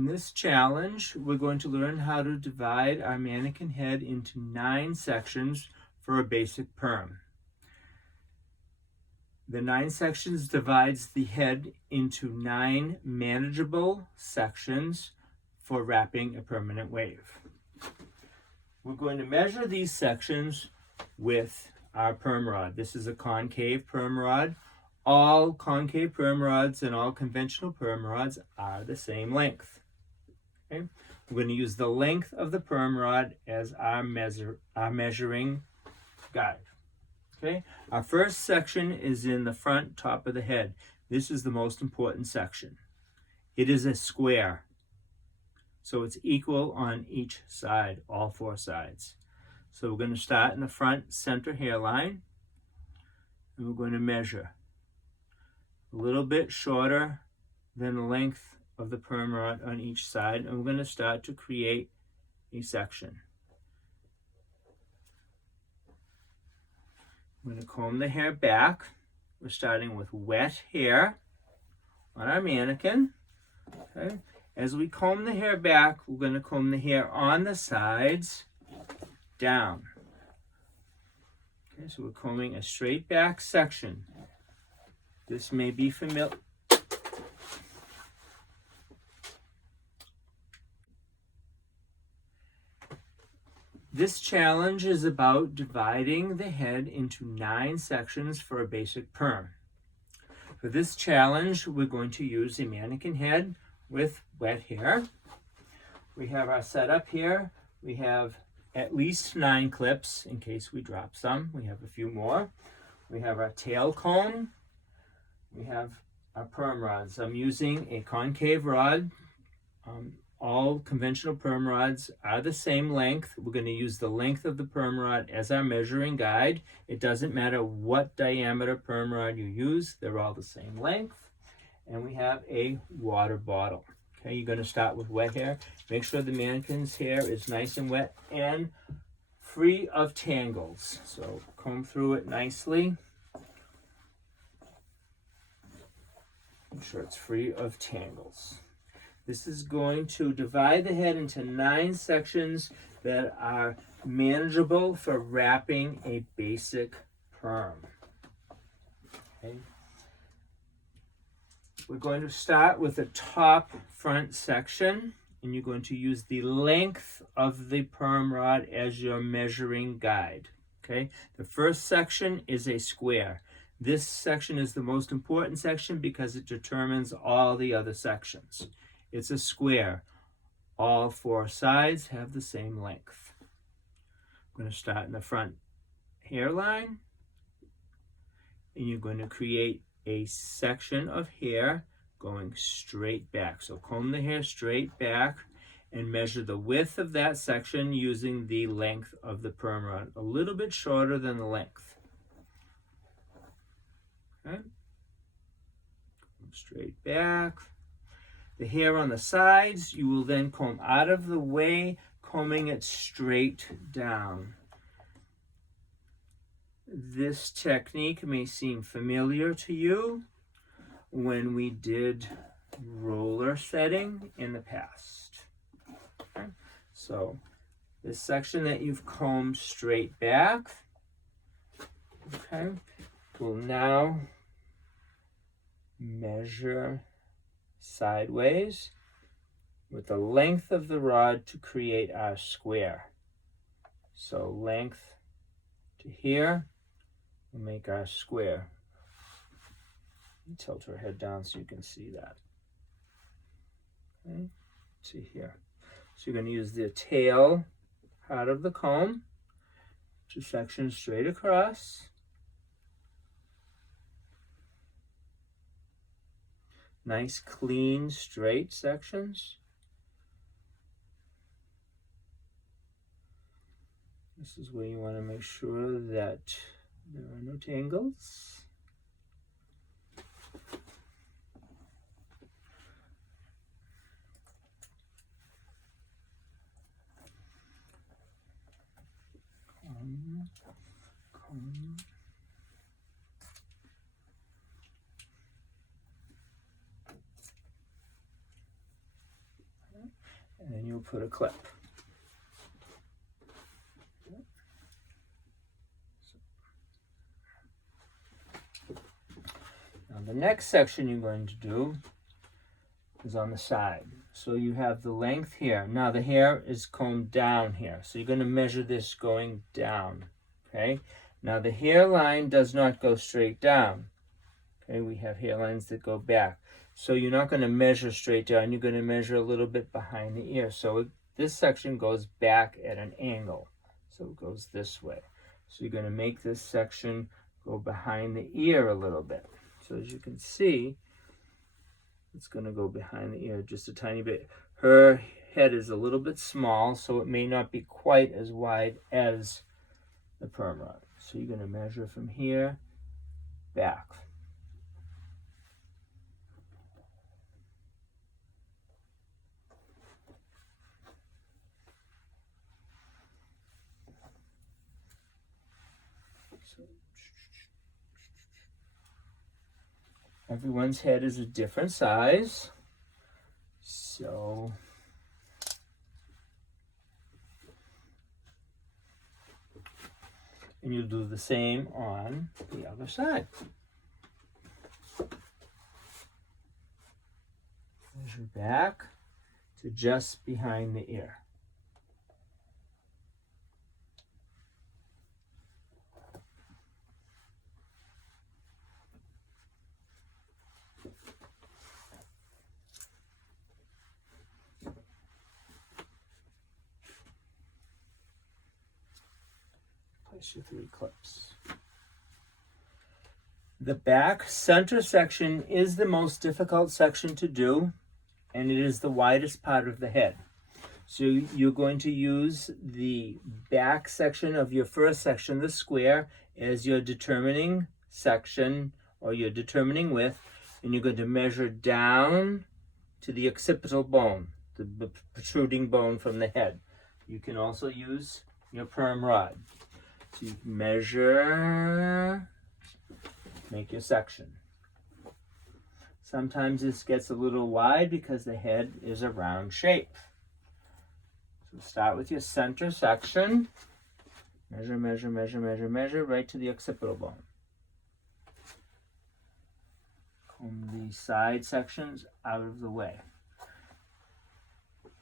In this challenge, we're going to learn how to divide our mannequin head into 9 sections for a basic perm. The 9 sections divides the head into 9 manageable sections for wrapping a permanent wave. We're going to measure these sections with our perm rod. This is a concave perm rod. All concave perm rods and all conventional perm rods are the same length. Okay? We're going to use the length of the perm rod as our measuring guide. Okay? Our first section is in the front top of the head. This is the most important section. It is a square, so it's equal on each side, all 4 sides. So we're going to start in the front center hairline, and we're going to measure a little bit shorter than the length of the perm rod on each side, and we're going to start to create a section. I'm going to comb the hair back. We're starting with wet hair on our mannequin. Okay. As we comb the hair back, we're going to comb the hair on the sides down. Okay, so we're combing a straight back section. This may be familiar. This challenge is about dividing the head into 9 sections for a basic perm. For this challenge, we're going to use a mannequin head with wet hair. We have our setup here. We have at least 9 clips in case we drop some. We have a few more. We have our tail comb. We have our perm rods. I'm using a concave rod. All conventional perm rods are the same length. We're going to use the length of the perm rod as our measuring guide. It doesn't matter what diameter perm rod you use. They're all the same length. And we have a water bottle. Okay, you're going to start with wet hair. Make sure the mannequin's hair is nice and wet and free of tangles. So comb through it nicely. Make sure it's free of tangles. This is going to divide the head into 9 sections that are manageable for wrapping a basic perm. Okay. We're going to start with the top front section, and you're going to use the length of the perm rod as your measuring guide. Okay. The first section is a square. This section is the most important section because it determines all the other sections. It's a square. All 4 sides have the same length. I'm going to start in the front hairline, and you're going to create a section of hair going straight back. So comb the hair straight back and measure the width of that section using the length of the perm rod, a little bit shorter than the length. Okay. Comb straight back. The hair on the sides, you will then comb out of the way, combing it straight down. This technique may seem familiar to you when we did roller setting in the past. Okay. So this section that you've combed straight back, okay, will now measure sideways with the length of the rod to create our square. So length to here will make our square. Tilt her head down so you can see that. Okay, to here. So you're going to use the tail part of the comb to section straight across. Nice, clean, straight sections. This is where you want to make sure that there are no tangles. Comb. and then you'll put a clip. Now the next section you're going to do is on the side. So you have the length here. Now the hair is combed down here. So you're going to measure this going down. Okay. Now the hairline does not go straight down. Okay. We have hairlines that go back. So you're not going to measure straight down. You're going to measure a little bit behind the ear. So this section goes back at an angle. So it goes this way. So you're going to make this section go behind the ear a little bit. So as you can see, it's going to go behind the ear just a tiny bit. Her head is a little bit small, so it may not be quite as wide as the perm rod. So you're going to measure from here back. Everyone's head is a different size, so and you'll do the same on the other side. Measure back to just behind the ear. Place your 3 clips. The back center section is the most difficult section to do, and it is the widest part of the head. So you're going to use the back section of your first section, the square, as your determining section or your determining width, and you're going to measure down to the occipital bone, the protruding bone from the head. You can also use your perm rod. So you measure, make your section. Sometimes this gets a little wide because the head is a round shape. So start with your center section. Measure, measure, measure, measure, measure, right to the occipital bone. Comb the side sections out of the way.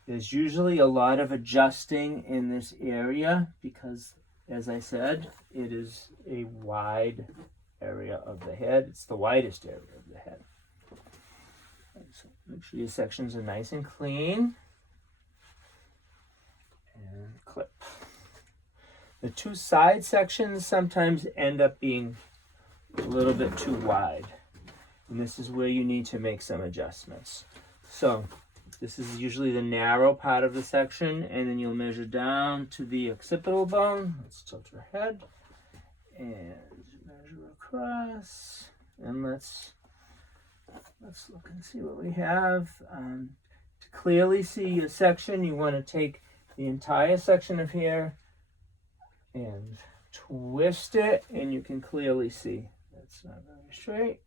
There's usually a lot of adjusting in this area because, as I said, it is a wide area of the head. It's the widest area of the head. So make sure your sections are nice and clean. And clip. The 2 side sections sometimes end up being a little bit too wide. And this is where you need to make some adjustments. So this is usually the narrow part of the section, and then you'll measure down to the occipital bone. Let's tilt your head and measure across. And let's look and see what we have. To clearly see your section, you want to take the entire section of hair and twist it, and you can clearly see that's not very straight.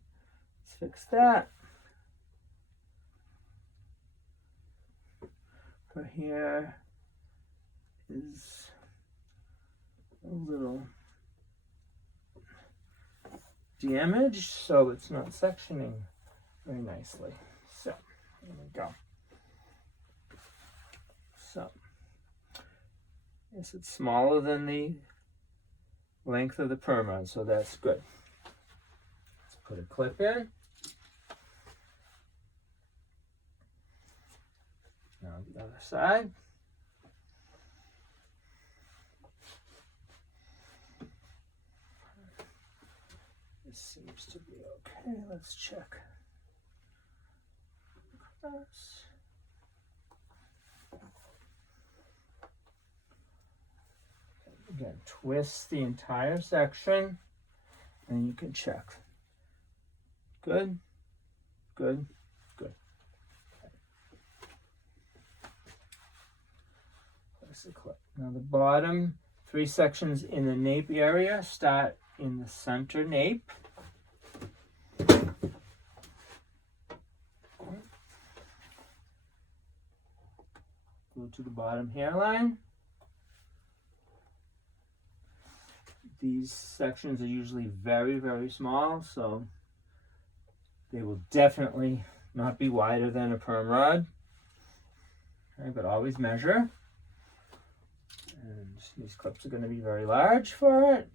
Let's fix that. Her hair is a little damaged, so it's not sectioning very nicely. So, there we go. So, yes, it's smaller than the length of the perm rod, so that's good. Let's put a clip in. Now the other side. This seems to be okay. Let's check. Across. Again, twist the entire section, and you can check. Good, good, good. Place the clip. Now the bottom 3 sections in the nape area start in the center nape. go to the bottom hairline. These sections are usually very, very small, so they will definitely not be wider than a perm rod. Okay, but always measure. And these clips are going to be very large for it.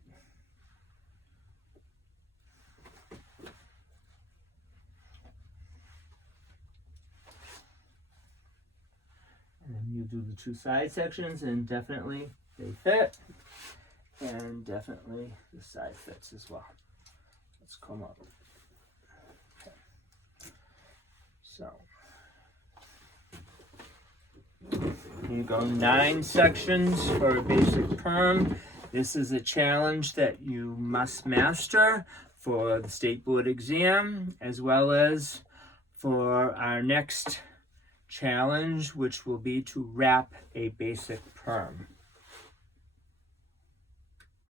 And then you do the two side sections, and definitely they fit. And definitely the side fits as well. Let's come up. Okay. So here you go, 9 sections for a basic perm. This is a challenge that you must master for the state board exam, as well as for our next challenge, which will be to wrap a basic perm.